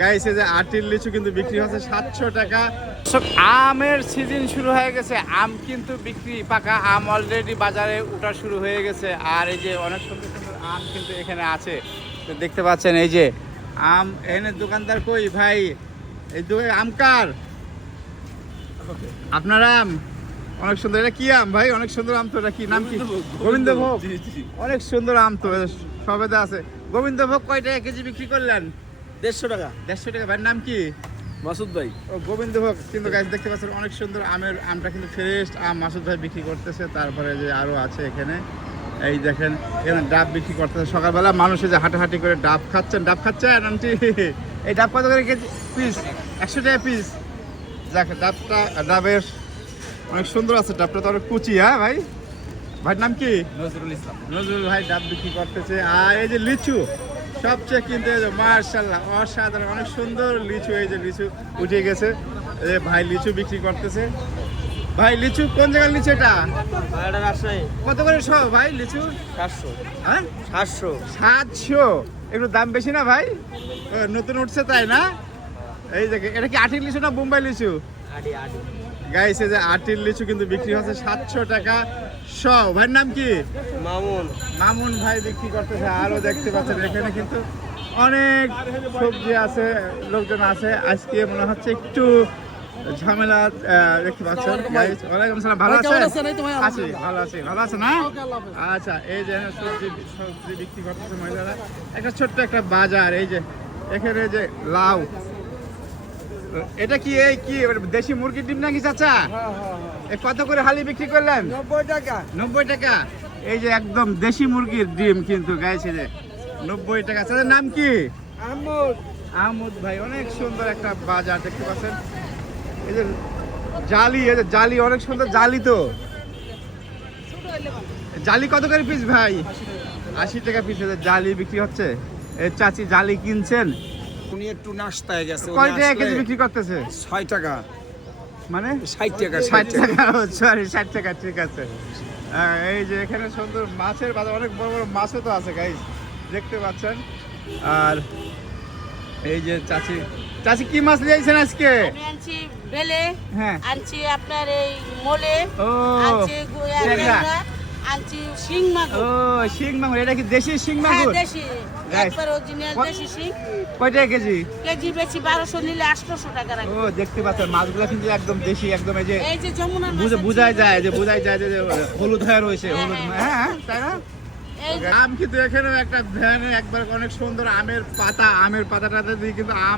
Guys এই যে আটির লিচু কিন্তু বিক্রি হচ্ছে 700 টাকা। আমের সিজন শুরু হয়ে গেছে, আম কিন্তু বিক্রি, পাকা আম অলরেডি বাজারে ওঠা শুরু হয়ে গেছে। আর এই যে অনেক সুন্দর সুন্দর আম কিন্তু এখানে আছে, তো দেখতে পাচ্ছেন এই যে আম। এখানে দোকানদার কই ভাই, এই আম কার? আপনার আম অনেক সুন্দর। এটা কি আম ভাই? অনেক সুন্দর আম তো। এটা কি নাম? কি? গোবিন্দভোগ। অনেক সুন্দর আম তো, সবেদা আছে। গোবিন্দভোগ কয় টাকা কেজি বিক্রি করলেন? 150 টাকা। 150 টাকা। ভাইয়ের নাম কি? মাসুদ ভাই। ও গোবিন্দভোগ কিন্তু গাছ দেখতে পাচ্ছেন অনেক সুন্দর আমটা কিন্তু ফ্রেশ আম মাসুদ ভাই বিক্রি করতেছে। তারপরে যে আরো আছে এখানে, এই দেখেন এখানে ডাব বিক্রি করতেছে। সকালবেলা মানুষে যে হাঁটাহাঁটি করে ডাব খাচ্ছেন আন্টি। এই ডাব কত করে কেজি পিস? 100 টাকা পিস। যাক, ডাবের অনেক সুন্দর আছে। ডাবটা তো অনেক কুচি। হ্যাঁ ভাই, ভাইয়ের নাম কি? নজরুল ইসলাম। নজরুল ভাই ডাব বিক্রি করতেছে। আর এই যে লিচু সবচেয়ে কিন্তু মার্শাল্লাহ অসাধারণ, অনেক সুন্দর লিচু। এই যে লিচু উঠে গেছে, এই যে ভাই লিচু বিক্রি করতেছে। ভাই লিচু কোন জায়গার লিচু এটা? এটা রাজশাহী। কত করে সব ভাই লিচু? 700। হ্যাঁ 700। 700। একটু দাম বেশি না ভাই? ও, নতুন উঠছে তাই না? এই দেখে, এটা কি আটির লিচু না বোম্বাই লিচু? আডি আডি। গাইস এই যে আটির লিচু কিন্তু বিক্রি হচ্ছে 700 টাকা শ। ভাইয়ের নাম কি? মামুন। মামুন ভাই বিক্রি করতেছে। আরো দেখতে পাচ্ছেন এখানে কিন্তু অনেক সবজি আছে, লোকজন আছে। আজকে মনে হচ্ছে একটু ঝামেলা দেখতে পাচ্ছেন। ওয়ালাইকুম আসসালাম, ভালো আছেন? আছি, ভালো আছি। ভালো আছে না? আচ্ছা, এই যে সবজি বিক্রি করতেছে মহিলারা। একটা ছোট্ট একটা বাজার। এই যে এখানে যে লাউ, এটা কি এই কি দেশি মুরগির ডিম নাকি চাচা? কত করে হালি বিক্রি করলেন? 90 টাকা। 90 টাকা। এই যে একদম দেশি মুরগির ডিম কিন্তু গাইছে যে 90 টাকা। তাদের নাম কি? আহমদ ভাই। অনেক সুন্দর একটা বাজার দেখতে পাচ্ছেন। এই যে জালি, এই যে জালি অনেক সুন্দর জালি। তো জালি কত করে পিস ভাই? 80 টাকা পিস। জালি বিক্রি হচ্ছে। এই চাচি জালি কিনছেন। উনি একটু নাস্তায় গেছে। কয় টাকা কেজি বিক্রি করতেছে? 6 টাকা। মানে 60 টাকা। 60 টাকা। সরি, 60 টাকা, ঠিক আছে। এই যে এখানে সুন্দর মাছের বাজার, অনেক বড় বড় মাছও তো আছে গাইস, দেখতে পাচ্ছেন। আর এই যে চাচি কি মাছ নিয়েছেন আজকে? আমি আনছি বেলে, হ্যাঁ। আনছি আপনার এই মোলে, ও আনছি ট্যাংরা। আনছি শিং মাগুর। ও শিং মাগুর। এটা কি দেশি শিং হ্যাঁ, মাগুর? দেশি, Guys, একবার অরিজিনাল দেশি শিং। কয় টাকা কেজি? কেজি বেশি 1200 নিলে 800 টাকা ও রাখবে। দেখতে পাচ্ছেন মাছগুলো কিন্তু একদম দেশি, একদম এই যে এই যে যমুনার মাছ আছে। বোঝাই যায় যে হলুদ হয়ে রয়েছে। হ্যাঁ, হলুদ, হ্যাঁ। হ্যাঁ তাই না? এই যে আম কিন্তু এখানে একটা ভ্যানে একবার অনেক সুন্দর আমের পাতাটাতে দিয়ে কিন্তু আম